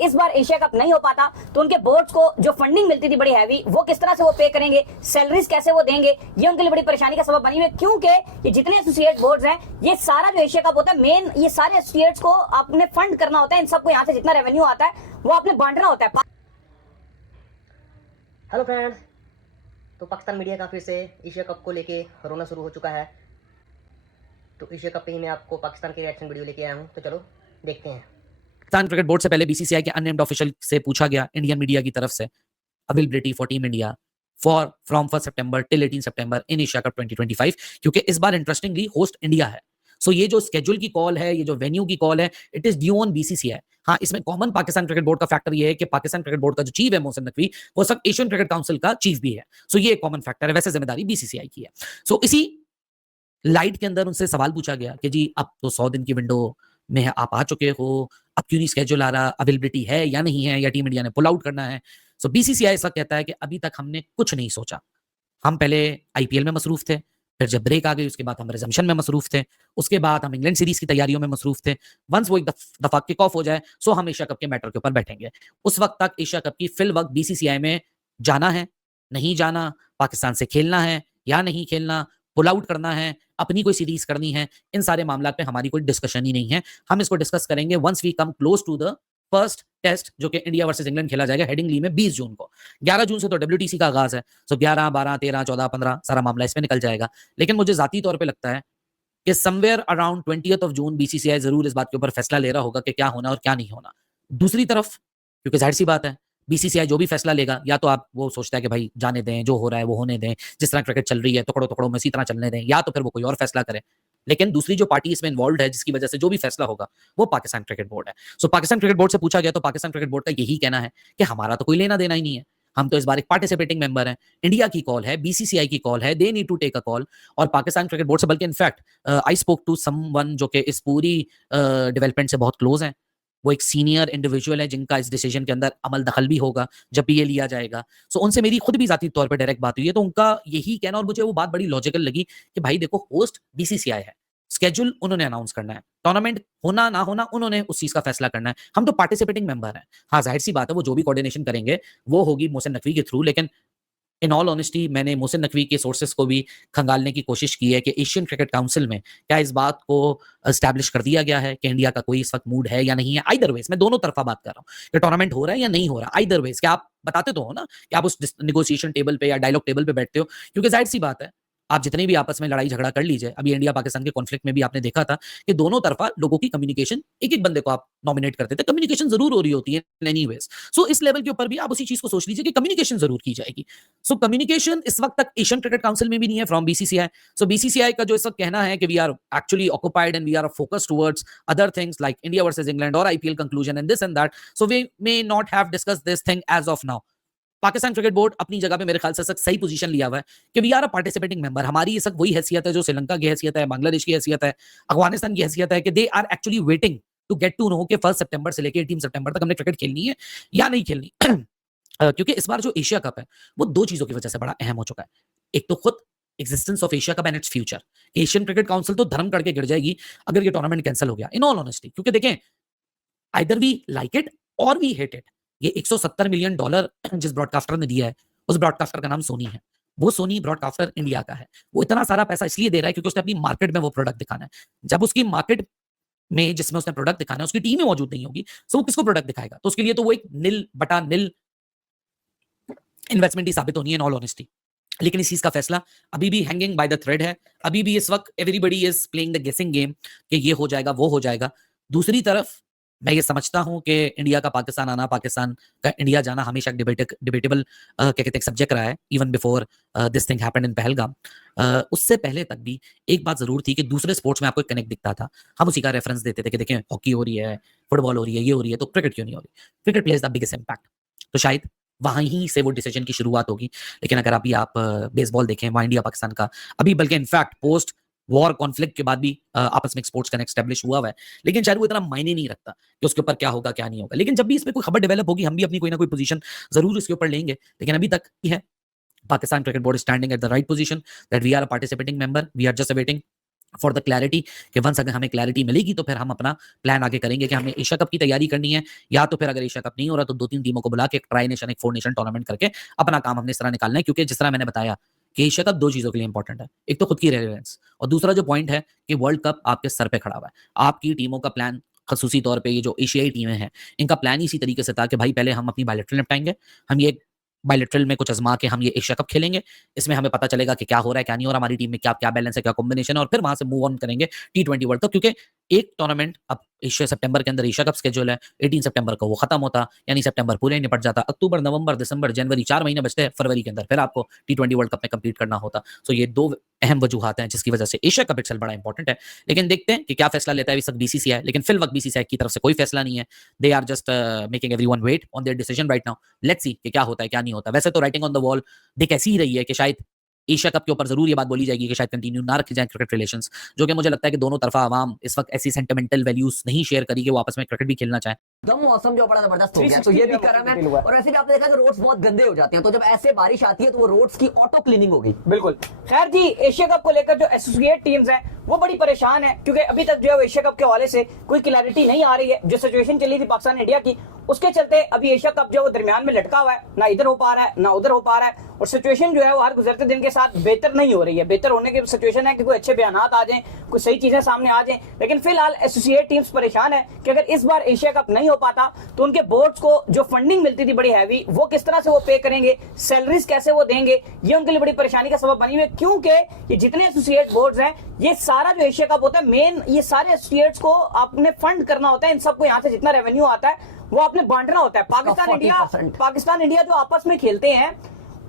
इस बार Asia cup नहीं हो पाता तो उनके बोर्ड्स को जो फंडिंग मिलती थी बड़ी हैवी, वो किस तरह से वो पे करेंगे, सैलरीज कैसे वो देंगे, ये उनके लिए बड़ी परेशानी का सबब बनी हुई है। क्योंकि ये जितने एसोसिएट बोर्ड्स हैं, ये सारा जो एशिया कप होता है मेन, ये सारे एसोसिएट्स को आपने फंड करना होता है। इन सबको यहाँ से जितना रेवेन्यू आता है वो आपने बांटना होता है। हेलो फ्रेंड्स, तो पाकिस्तान मीडिया का फिर से एशिया कप को लेके रोना शुरू हो चुका है। तो एशिया कप पे ही मैं आपको पाकिस्तान की रिएक्शन वीडियो लेके आया हूँ, तो चलो देखते हैं। पाकिस्तान क्रिकेट बोर्ड से पहले बीसीसीआई के अननेम्ड ऑफिशियल से पूछा गया इंडियन मीडिया की तरफ से availability for team India for from 1 September till 18 September in Asia cup 2025, क्योंकि इस बार इंटरेस्टिंगली होस्ट इंडिया है। सो ये जो स्केड्यूल की कॉल है, ये जो वेन्यू की कॉल है, it is due on BCCI. हाँ, इसमें कॉमन पाकिस्तान क्रिकेट बोर्ड का फैक्टर ये है कि पाकिस्तान क्रिकेट बोर्ड का जो चीफ है मोहसिन नकवी, वो सब एशियन क्रिकेट काउंसिल का चीफ भी है। सो ये एक कॉमन फैक्टर है, वैसे जिम्मेदारी बीसीसीआई की है। सो इसी लाइट के अंदर उनसे सवाल पूछा गया कि जी अब तो 100 दिन की विंडो में आप आ चुके हो, अब क्यों नहीं स्केड्यूल आ रहा, अवेलेबिलिटी है या नहीं है, या टीम इंडिया ने पुल आउट करना है। सो बीसीसीआई ऐसा कहता है कि अभी तक हमने कुछ नहीं सोचा। हम पहले आईपीएल में मसरूफ थे, फिर जब ब्रेक आ गई उसके बाद हम रिजम्पशन में मसरूफ थे, उसके बाद हम इंग्लैंड सीरीज की तैयारियों में मसरूफ थे। वंस वो एक दफा किक ऑफ हो जाए सो हम एशिया कप के मैटर के ऊपर बैठेंगे। उस वक्त तक एशिया कप की फिल वक्त बीसीसीआई में जाना है, नहीं जाना, पाकिस्तान से खेलना है या नहीं खेलना, पुल आउट करना है, अपनी कोई सीरीज करनी है, इन सारे मामला पे हमारी कोई डिस्कशन ही नहीं है। हम इसको डिस्कस करेंगे once we come close to the first test, जो कि इंडिया वर्सेस इंग्लैंड खेला जाएगा हेडिंगली में 20 जून को। 11 जून से तो डब्ल्यूटीसी का आगाज है, सो 11, 12, 13, 14, 15 सारा मामला इसमें निकल जाएगा। लेकिन मुझे जाती तौर पे लगता है कि somewhere around 20th of June BCCI जरूर इस बात के ऊपर फैसला ले रहा होगा कि क्या होना और क्या नहीं होना। दूसरी तरफ, क्योंकि जाहिर सी बात है बीसीसीआई जो भी फैसला लेगा, या तो आप वो सोचता है कि भाई जाने दें, जो हो रहा है वो होने दें, जिस तरह क्रिकेट चल रही है टुकड़ों टुकड़ों में इसी तरह चलने दें, या तो फिर वो कोई और फैसला करे। लेकिन दूसरी जो पार्टी इसमें इन्वॉल्व है, जिसकी वजह से जो भी फैसला होगा, वो पाकिस्तान क्रिकेट बोर्ड है। सो पाकिस्तान क्रिकेट बोर्ड से पूछा गया तो पाकिस्तान क्रिकेट बोर्ड का यही कहना है कि हमारा तो कोई लेना देना ही नहीं है, हम तो इस बार एक पार्टिसिपेटिंग मेंबर हैं। इंडिया की कॉल है, बीसीसीआई की कॉल है, they need to take a call. और पाकिस्तान क्रिकेट बोर्ड से, बल्कि in fact I spoke to someone जो कि इस पूरी डेवलपमेंट से बहुत क्लोज है, वो एक सीनियर इंडिविजुअल है जिनका इस डिसीजन के अंदर अमल दखल भी होगा जब भी ये लिया जाएगा। सो उनसे मेरी खुद भी जाती तौर पे डायरेक्ट बात हुई है, तो उनका यही कहना, और मुझे वो बात बड़ी लॉजिकल लगी कि भाई देखो, होस्ट बीसीसीआई है, स्केड्यूल उन्होंने अनाउंस करना है, टूर्नामेंट होना ना होना उन्होंने उस चीज का फैसला करना है, हम तो पार्टिसिपेटिंग मेंबर हैं। हाँ, जाहिर सी बात है वो जो भी कोऑर्डिनेशन करेंगे वो होगी मोहसिन नकवी के थ्रू। लेकिन इन ऑल ऑनेस्टी मैंने मोहसिन नकवी के सोर्सेस को भी खंगालने की कोशिश की है कि एशियन क्रिकेट काउंसिल में क्या इस बात को एस्टैब्लिश कर दिया गया है कि इंडिया का कोई इस वक्त मूड है या नहीं है। आइदर वेज, मैं दोनों तरफा बात कर रहा हूँ कि टूर्नामेंट हो रहा है या नहीं हो रहा, आइदर वेज क्या आप बताते तो हो ना कि आप उस निगोशिएशन टेबल पे या डायलॉग टेबल पे बैठते हो। क्योंकि जाहिर सी बात है, आप जितने भी आपस में लड़ाई झगड़ा कर लीजिए, अभी इंडिया पाकिस्तान के कॉन्फ्लिक्ट में भी आपने देखा था कि दोनों तरफा लोगों की कम्युनिकेशन, एक एक बंदे को आप नॉमिनेट करते थे, कम्युनिकेशन जरूर हो रही होती है एनीवेज। सो इस लेवल के ऊपर भी आप उसी चीज को सोच लीजिए कि कम्युनिकेशन जरूर की जाएगी। सो कम्युनिकेशन इस वक्त तक एशियन क्रिकेट काउंसिल में भी नहीं है फ्रॉम बीसीसीआई। सो बीसीसीआई का जो इस वक्त कहना है कि we are actually occupied and we are focused towards other things like India versus England और IPL conclusion and this and that, so we may not have discussed this thing as of now. Pakistan cricket board अपनी जगह पे मेरे ख्याल से सही position लिया हुआ है कि we are a participating member. हमारी ये सब वही हैसियत है जो श्रीलंका की हैसियत है, बांग्लादेश की हैसियत है, अफगानिस्तान की हैसियत है, कि they are actually waiting to get to know कि 1 सितंबर से लेकर 18 सितंबर तक हमने क्रिकेट खेलनी है या नहीं खेलनी। क्योंकि इस बार जो एशिया कप है वो दो चीजों की वजह से बड़ा अहम हो चुका है। एक तो खुद existence of Asia cup and its future. Asian cricket council तो धर्म करके गिर जाएगी अगर ये टूर्नामेंट कैंसिल हो गया, इन ऑल ऑनेस्टी। क्योंकि देखें, आइदर वी लाइक इट और वी हेट इट। ये $170 मिलियन जिस ब्रॉडकास्टर ने दिया है, उस ब्रॉडकास्टर का नाम सोनी है। वो सोनी ब्रॉडकास्टर इंडिया का है। वो इतना सारा पैसा इसलिए दे रहा है क्योंकि उसने अपनी मार्केट में वो प्रोडक्ट दिखाना है। जब उसकी मार्केट में जिसमें उसने प्रोडक्ट दिखाना है उसकी टीम में मौजूद नहीं होगी, तो वो किसको प्रोडक्ट दिखाएगा? तो उसके लिए तो वो एक निल बटा निल इन्वेस्टमेंट ही साबित होनी है इन ऑल ऑनेस्टी। लेकिन इस चीज का फैसला अभी भी हैंगिंग बाय द थ्रेड है। अभी भी इस वक्त एवरीबडी इज प्लेइंग द गेसिंग गेम कि ये हो जाएगा, वो हो जाएगा। दूसरी तरफ मैं ये समझता हूं कि इंडिया का पाकिस्तान आना, पाकिस्तान का इंडिया जाना हमेशा डिबेटेबल क्या कहते हैं सब्जेक्ट रहा है, even before this thing happened in Pahalgam. उससे पहले तक भी एक बात जरूर थी कि दूसरे स्पोर्ट्स में आपको एक कनेक्ट दिखता था, हम उसी का रेफरेंस देते थे कि देखें हॉकी हो रही है, फुटबॉल हो रही है, ये हो रही है, तो क्रिकेट क्यों नहीं हो रही? Cricket plays the biggest impact. तो शायद वहीं ही से वो डिसीजन की शुरुआत होगी। लेकिन अगर अभी आप बेसबॉल देखें, वहाँ इंडिया पाकिस्तान का अभी, बल्कि इनफैक्ट पोस्ट वॉर कॉन्फ्लिक्ट के बाद भी आपस में स्पोर्ट्स कनेक्ट एस्टेब्लिश हुआ है, लेकिन शायद वो इतना मायने नहीं रखता कि उसके ऊपर क्या होगा क्या नहीं होगा। लेकिन जब भी इसमें कोई खबर डेवलप होगी, हम भी अपनी कोई ना कोई पोजीशन जरूर इसके ऊपर लेंगे। लेकिन अभी तक ही है, Pakistan cricket board standing at the right position that we are a participating member, we are just awaiting for the clarity कि वंस अगर हमें क्लैरिटी मिलेगी तो फिर हम अपना प्लान आगे करेंगे कि हमें एशिया कप की तैयारी करनी है, या तो फिर अगर एशिया कप नहीं हो रहा तो 2-3 टीमों को बुला के एक ट्राई नेशन, एक 4 नेशन टूर्नामेंट करके अपना काम हमने इस तरह निकालना है। क्योंकि जिस तरह मैंने बताया कि एशिया कप 2 चीज़ों के लिए इंपॉर्टेंट है, एक तो खुद की रेलेवेंस, और दूसरा जो पॉइंट है कि वर्ल्ड कप आपके सर पे खड़ा हुआ है। आपकी टीमों का प्लान खसूसी तौर पे ये जो एशियाई टीमें हैं, इनका प्लान इसी तरीके से था कि भाई पहले हम अपनी बायलैटरल निपटाएंगे, हम ये बायलैटरल में कुछ आजमा के हम ये एशिया कप खेलेंगे, इसमें हमें पता चलेगा कि क्या हो रहा है क्या नहीं हो रहा, हमारी टीम में क्या क्या बैलेंस है, क्या कॉम्बिनेशन है, और फिर वहां से मूव ऑन करेंगे T20 वर्ल्ड कप। क्योंकि एक टूर्नामेंट अब एशिया सितंबर के अंदर एशिया कप स्केड्यूल है, 18 सितंबर को वो खत्म होता, यानी सितंबर पूरे ही निपट जाता, अक्टूबर, नवंबर, दिसंबर, जनवरी 4 महीने बचते हैं, फरवरी के अंदर फिर आपको T20 वर्ल्ड कप में कंप्लीट करना होता। सो ये 2 अहम वजूहात हैं जिसकी वजह से एशिया कप इटसेल्फ बड़ा इंपॉर्टेंट है। लेकिन देखते हैं कि क्या फैसला लेता है इस वक्त बीसीसीआई, लेकिन फिल वक्त बीसीसीआई की तरफ से कोई फैसला नहीं है। They are just making everyone wait on their decision right now. Let's see कि क्या होता है क्या नहीं होता। वैसे तो राइटिंग ऑन द वॉल देख ऐसी ही रही है कि शायद एशिया कप के ऊपर जरूर ये बात बोली जाएगी कि शायद कंटिन्यू ना रखे जाएं क्रिकेट रिलेशंस, जो कि मुझे लगता है कि दोनों तरफा आवाम इस वक्त ऐसी सेंटिमेंटल वैल्यूज नहीं शेयर करी कि वो आपस में क्रिकेट भी खेलना चाहें। दम मौसम जो बड़ा जबरदस्त हो गया, तो ये भी करम है। और ऐसे भी आपने देखा कि रोड्स बहुत गंदे हो जाते हैं, तो जब ऐसे बारिश आती है तो वो रोड्स की ऑटो क्लीनिंग होगी। बिल्कुल। खैर जी, एशिया कप को लेकर जो एसोसिएट टीम्स हैं वो बड़ी परेशान है, क्योंकि अभी तक जो है एशिया कप के हवाले से कोई क्लैरिटी नहीं आ रही है। जो सिचुएशन चली थी पाकिस्तान इंडिया की, उसके चलते अभी एशिया कप जो है वो दरमियान में लटका हुआ है, ना इधर हो पा रहा है ना उधर हो पा रहा है, और सिचुएशन जो है वो हर गुजरते दिन के साथ बेहतर नहीं हो रही है। बेहतर होने की सिचुएशन है कि कोई अच्छे बयान आ जाएं, कुछ सही चीजें सामने आ जाएं, लेकिन फिलहाल एसोसिएट टीम्स परेशान है कि अगर इस बार एशिया कप नहीं हो पाता तो उनके बोर्ड्स को जो फंडिंग मिलती थी बड़ी हैवी, वो किस तरह से वो पे करेंगे, सैलरीज कैसे वो देंगे, ये उनके लिए बड़ी परेशानी का सबब बनी हुई है। क्योंकि ये जितने एसोसिएट बोर्ड्स हैं, ये सारा जो एशिया कप होता है मेन, ये सारे एसोसिएट्स को आपने फंड करना होता है। इन सबको यहाँ से जितना रेवेन्यू आता है वो आपने बांटना होता है। पाकिस्तान इंडिया जो आपस में खेलते हैं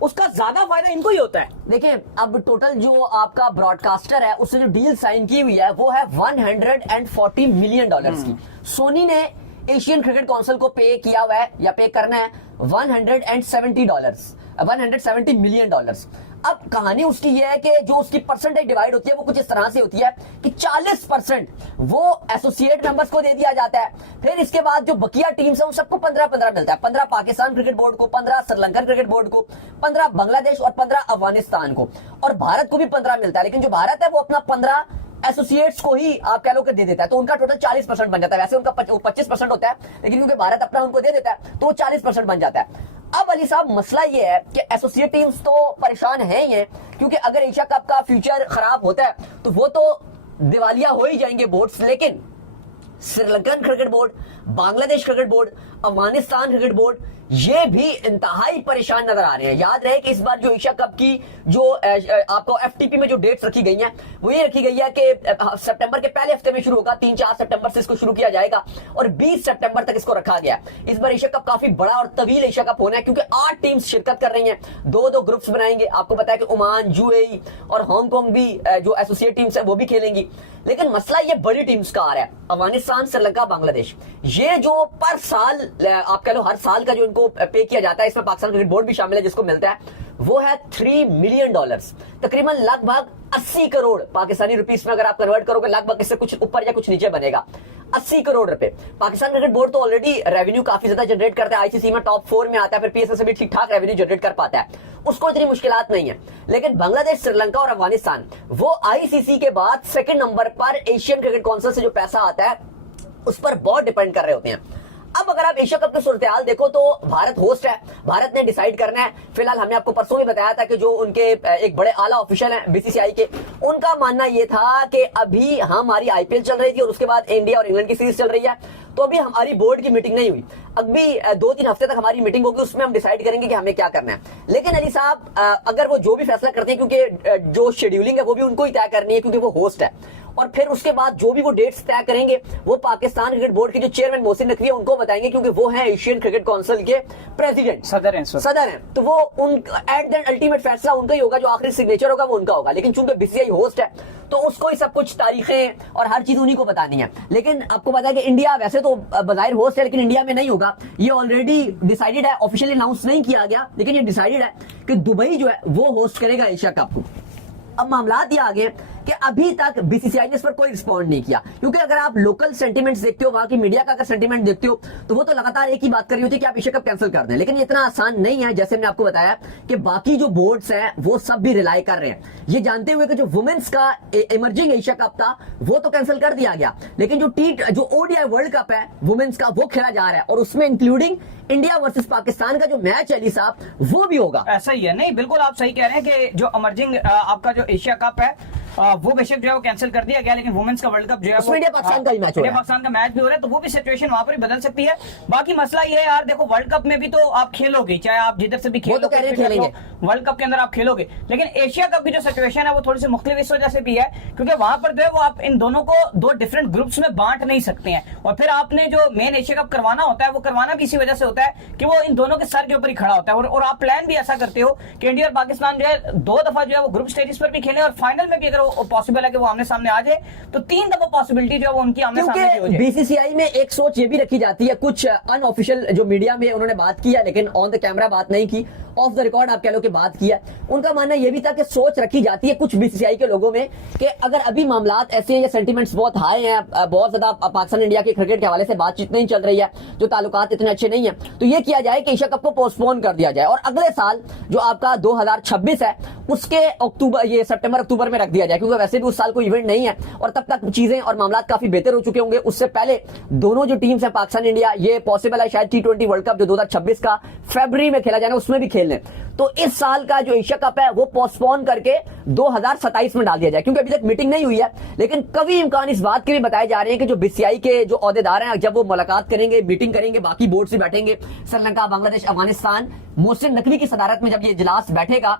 उसका ज्यादा फायदा इनको ही होता है। देखिए, अब टोटल जो आपका ब्रॉडकास्टर है उसने जो डील साइन की हुई है वो है $140 मिलियन की। सोनी ने एशियन क्रिकेट काउंसिल को पे किया हुआ है या पे करना है $170 मिलियन। अब कहानी उसकी यह है कि जो उसकी परसेंटेज डिवाइड होती है वो कुछ इस तरह से होती है कि 40% वो एसोसिएट मेंबर्स को दे दिया जाता है। फिर इसके बाद जो बकिया टीम्स है उन सबको 15-15 मिलता है। 15 पाकिस्तान क्रिकेट बोर्ड को, 15 श्रीलंकन क्रिकेट बोर्ड को, 15 बांग्लादेश और 15 अफगानिस्तान को, और भारत को भी 15 मिलता है। लेकिन जो भारत है वो अपना 15 एसोसिएट्स को ही आप कह लो कि दे देता है, तो उनका टोटल 40% बन जाता है। वैसे उनका 25% होता है, लेकिन क्योंकि भारत अपना उनको दे देता है तो वो 40% बन जाता है। अब अली साहब, मसला ये है कि एसोसिएट टीम्स तो परेशान है ही है, क्योंकि अगर एशिया कप का फ्यूचर खराब होता है तो वो तो दिवालिया हो ही जाएंगे बोर्ड्स। लेकिन Sri Lankan cricket board, Bangladesh cricket board, Afghanistan cricket board, ये भी इंतहाई परेशान नजर आ रहे हैं। याद रहे कि इस बार जो एशिया कप की जो आपको एफटीपी में जो डेट्स रखी गई हैं वो ये रखी गई है कि सितंबर के पहले हफ्ते में शुरू होगा, 3-4 सितंबर से इसको शुरू किया जाएगा और 20 सितंबर तक इसको रखा गया है। इस बार एशिया कप काफी बड़ा और तवील एशिया कप होना है, क्योंकि 8 टीम्स शिरकत कर रही हैं, 2-2 ग्रुप्स बनाएंगे। आपको पता है कि ओमान, यूएई और हांगकांग भी जो एसोसिएट टीम्स है वो भी खेलेंगी। लेकिन मसला ये बड़ी टीम्स का आ रहा है, अफगानिस्तान, श्रीलंका, बांग्लादेश। ये जो पर साल आप कह लो हर साल का जो इनको पे किया जाता है, इसमें पाकिस्तान क्रिकेट बोर्ड भी शामिल है जिसको मिलता है, वो है $3 मिलियन, तकरीबन लगभग 80 करोड़ पाकिस्तानी रुपीस में अगर आप कन्वर्ट करोगे लगभग इससे कुछ ऊपर या कुछ नीचे बनेगा, 80 करोड़ रुपए। पाकिस्तान क्रिकेट बोर्ड तो ऑलरेडी रेवेन्यू काफी ज्यादा जनरेट करता है, आईसीसी में टॉप 4 में आता है, फिर पीएसएल से भी ठीक ठाक रेवेन्यू जनरेट कर पाता है, उसको इतनी मुश्किलात नहीं है। लेकिन बांग्लादेश, श्रीलंका और अफगानिस्तान वो आईसीसी के बाद सेकंड नंबर पर एशियन क्रिकेट काउंसिल से जो पैसा आता है उस पर बहुत डिपेंड कर रहे होते हैं। अब अगर आप एशिया कप की सूरत हाल देखो तो भारत होस्ट है, भारत ने डिसाइड करना है। फिलहाल हमने आपको परसों ही बताया था कि जो उनके एक बड़े आला ऑफिशियल हैं बीसीसीआई के, उनका मानना यह था कि अभी हमारी आईपीएल चल रही थी और उसके बाद इंडिया और इंग्लैंड की सीरीज चल रही है, तो अभी हमारी बोर्ड की मीटिंग नहीं हुई, अभी 2-3 हफ्ते तक हमारी मीटिंग होगी, उसमें हम डिसाइड करेंगे कि हमें क्या करना है। लेकिन अली साहब, अगर वो जो भी फैसला करते हैं, क्योंकि जो शेड्यूलिंग है वो भी उनको ही तय करनी है क्योंकि वो होस्ट है, और फिर उसके बाद जो भी वो डेट्स तय करेंगे वो पाकिस्तान क्रिकेट बोर्ड के जो चेयरमैन मोहसिन नकवी है उनको बताएंगे, क्योंकि वो है एशियन क्रिकेट काउंसिल के प्रेसिडेंट, सदर हैं। तो वो उन एट द अल्टीमेट फैसला उनका ही होगा, जो आखिरी सिग्नेचर होगा वो उनका होगा। लेकिन चूंकि बीसीसीआई होस्ट है तो उसको ही सब कुछ तारीखें और हर चीज उन्हीं को बतानी है। लेकिन आपको पता है कि इंडिया वैसे तो बजाहिर होस्ट है, लेकिन इंडिया में नहीं होगा, ये ऑलरेडी डिसाइडेड है, ऑफिशियली अनाउंस नहीं किया गया, लेकिन ये डिसाइडेड है कि दुबई जो है वो होस्ट करेगा एशिया कप को। अब मामला ये आ गए कि अभी तक बीसीसीआई ने इस पर कोई रिस्पॉन्ड नहीं किया, क्योंकि अगर आप लोकल सेंटीमेंट्स देखते हो, वहां की मीडिया का अगर सेंटीमेंट देखते हो, तो वो तो लगातार एक ही बात कर रही होती है कि आप एशिया कप कैंसिल कर दें। लेकिन ये इतना आसान नहीं है, जैसे मैंने आपको बताया कि बाकी जो बोर्ड्स हैं वो सब भी रिलाई कर रहे हैं, ये जानते हुए कि जो वुमेन्स का इमर्जिंग एशिया कप था वो तो कैंसिल कर दिया गया, लेकिन जो ओडीआई वर्ल्ड कप है वुमेन्स का वो खेला जा रहा है, और उसमें इंक्लूडिंग इंडिया वर्सेस पाकिस्तान का जो मैच है अली साहब, वो भी होगा। ऐसा ही है। नहीं, बिल्कुल आप सही कह रहे हैं कि जो इमर्जिंग आपका जो एशिया कप है वो बेशक जो है वो कैंसिल कर दिया गया, लेकिन वुमेन्स का वर्ल्ड कप जो है उसमें इंडिया पाकिस्तान का ही मैच हो रहा है। इंडिया पाकिस्तान का मैच भी हो रहा है, तो वो भी सिचुएशन वहां पर भी बदल सकती है। बाकी मसला ये है यार, देखो वर्ल्ड कप में भी तो आप खेलोगे, चाहे आप जिधर से भी वो तो कह रहे हैं खेलेंगे, वर्ल्ड कप के अंदर आप खेलोगे, लेकिन एशिया कप की जो सिचुएशन है वो थोड़ी सी मुख्तलिफ इस वजह से भी है क्योंकि वहां पर जो है वो आप इन दोनों को दो डिफरेंट ग्रुप्स में बांट नहीं सकते हैं, और फिर आपने जो मेन एशिया कप करवाना होता है वो करवाना भी इसी वजह से होता है कि वो इन दोनों के सर के ऊपर ही खड़ा होता है, और आप प्लान भी ऐसा करते हो कि इंडिया और पाकिस्तान जो है 2 दफा जो है वो ग्रुप स्टेजेस पर भी खेले, और फाइनल में भी अगर वो पॉसिबल है कि वो आमने सामने आ जाए तो 3 दफा पॉसिबिलिटी जो है वो उनकी आमने सामने हो जाए। बीसीसीआई में एक सोच ये भी रखी जाती है, कुछ अनऑफिशियल जो मीडिया में उन्होंने बात की है, लेकिन ऑन द कैमरा बात नहीं की, ऑफ द रिकॉर्ड आप कह लो कि बात किया। उनका मानना यह भी था कि सोच रखी जाती है कुछ बीसीसीआई के लोगों में कि अगर अभी मामलात ऐसे हैं या सेंटीमेंट्स बहुत हाई हैं, बहुत ज्यादा पाकिस्तान इंडिया के क्रिकेट के हवाले से बातचीत नहीं चल रही है, जो ताल्लुकात इतने अच्छे नहीं है, तो ये किया जाए कि एशिया कप को पोस्टपोन कर दिया जाए और अगले साल जो आपका 2026 है उसके सितंबर अक्टूबर में रख दिया जाए, क्योंकि वैसे भी उस साल कोई इवेंट नहीं है और तब तक चीजें और मामलात काफी बेहतर हो चुके होंगे। उससे पहले दोनों जो टीम्स हैं पाकिस्तान इंडिया, ये पॉसिबल है शायद T20 वर्ल्ड कप जो 2026 का फरवरी में खेला जाना उसमें भी खेल लें, तो इस साल का जो एशिया कप है वो पोस्टपोन करके 2027 में डाल दिया जाए, क्योंकि अभी तक मीटिंग नहीं हुई है। लेकिन कभी इम्कान इस बात के भी बताए जा रहे हैं कि जो बीसीसीआई के जो ओहदेदार हैं जब वो मुलाकात करेंगे, मीटिंग करेंगे, बाकी बोर्ड से बैठेंगे, श्रीलंका, बांग्लादेश, अफगानिस्तान, मोहसिन नकवी की सदारत में जब ये इजलास बैठेगा,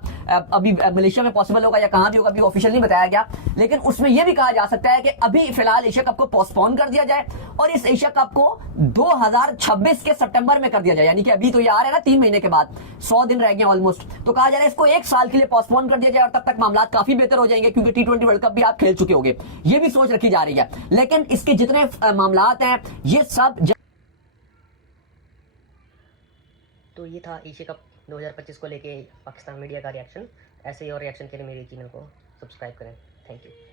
अभी मलेशिया में पॉसिबल होगा या कहां भी होगा अभी ऑफिशियल नहीं बताया गया, लेकिन उसमें यह भी कहा जा सकता है कि अभी फिलहाल एशिया कप को पोस्टपोन कर दिया जाए और इस एशिया कप को 2026 के सितंबर में कर दिया जाए, यानी कि अभी तो ये आ रहा है ना 3 महीने के बाद, 100 दिन रह गए ऑलमोस्ट, तो कहा जा रहा है इसको 1 साल के लिए पोस्टपोन कर दिया जाए और तब तक मामला काफी बेहतर हो जाएंगे, क्योंकि T20 वर्ल्ड कप भी आप खेल चुके होंगे। ये भी सोच रखी जा रही है, लेकिन इसके जितने मामलात हैं ये सब तो ये था एशिया कप 2025 को लेके पाकिस्तान मीडिया का रिएक्शन। ऐसे ही और रिएक्शन के लिए मेरे चैनल को सब्सक्राइब करें। Thank you.